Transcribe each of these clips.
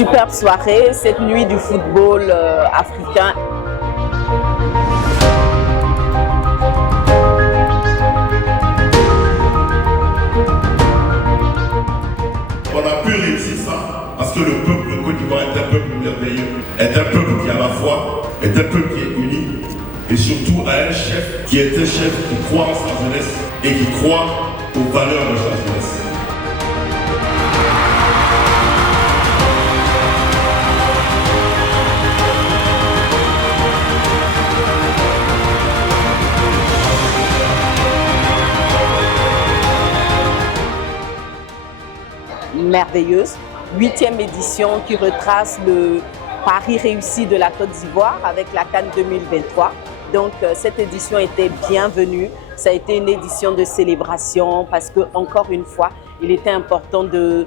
Superbe soirée, cette nuit du football africain. On a pu réussir ça parce que le peuple de Côte d'Ivoire est un peuple merveilleux, est un peuple qui a la foi, est un peuple qui est uni et surtout a un chef qui est un chef qui croit en sa jeunesse et qui croit aux valeurs de sa jeunesse. Merveilleuse, 8e édition qui retrace le pari réussi de la Côte d'Ivoire avec la CAN 2023. Donc cette édition était bienvenue, ça a été une édition de célébration parce que encore une fois, il était important de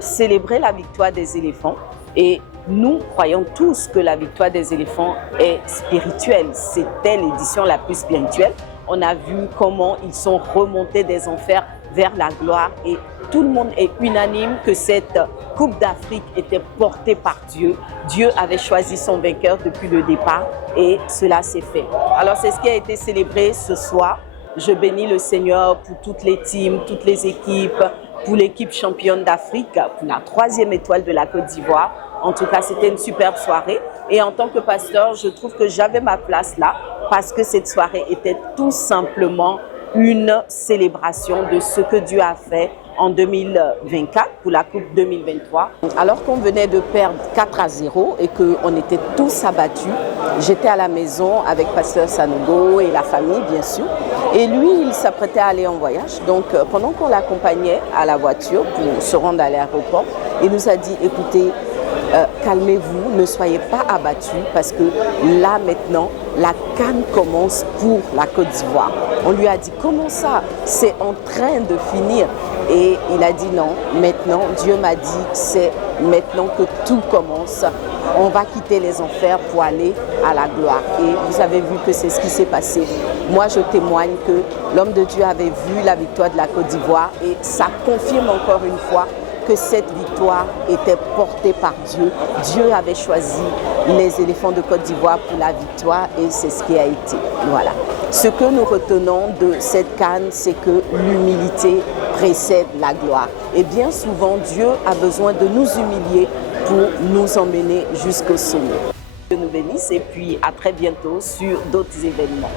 célébrer la victoire des éléphants et nous croyons tous que la victoire des éléphants est spirituelle, c'était l'édition la plus spirituelle. On a vu comment ils sont remontés des enfers vers la gloire et tout le monde est unanime que cette Coupe d'Afrique était portée par Dieu. Dieu avait choisi son vainqueur depuis le départ et cela s'est fait. Alors c'est ce qui a été célébré ce soir. Je bénis le Seigneur pour toutes les teams, toutes les équipes, pour l'équipe championne d'Afrique, pour la 3e étoile de la Côte d'Ivoire. En tout cas, c'était une superbe soirée. Et en tant que pasteur, je trouve que j'avais ma place là parce que cette soirée était tout simplement une célébration de ce que Dieu a fait en 2024 pour la Coupe 2023. Alors qu'on venait de perdre 4-0 et qu'on était tous abattus, j'étais à la maison avec Pasteur Sanogo et la famille bien sûr. Et lui, il s'apprêtait à aller en voyage. Donc pendant qu'on l'accompagnait à la voiture pour se rendre à l'aéroport, il nous a dit, écoutez, calmez-vous, ne soyez pas abattus parce que là maintenant, la CAN commence pour la Côte d'Ivoire. On lui a dit, comment ça? C'est en train de finir. Et il a dit non, maintenant, Dieu m'a dit, c'est maintenant que tout commence. On va quitter les enfers pour aller à la gloire. Et vous avez vu que c'est ce qui s'est passé. Moi, je témoigne que l'homme de Dieu avait vu la victoire de la Côte d'Ivoire et ça confirme encore une fois que cette victoire était portée par Dieu. Dieu avait choisi les éléphants de Côte d'Ivoire pour la victoire et c'est ce qui a été. Voilà. Ce que nous retenons de cette CAN, c'est que l'humilité précède la gloire. Et bien souvent, Dieu a besoin de nous humilier pour nous emmener jusqu'au sommet. Dieu nous bénisse et puis à très bientôt sur d'autres événements.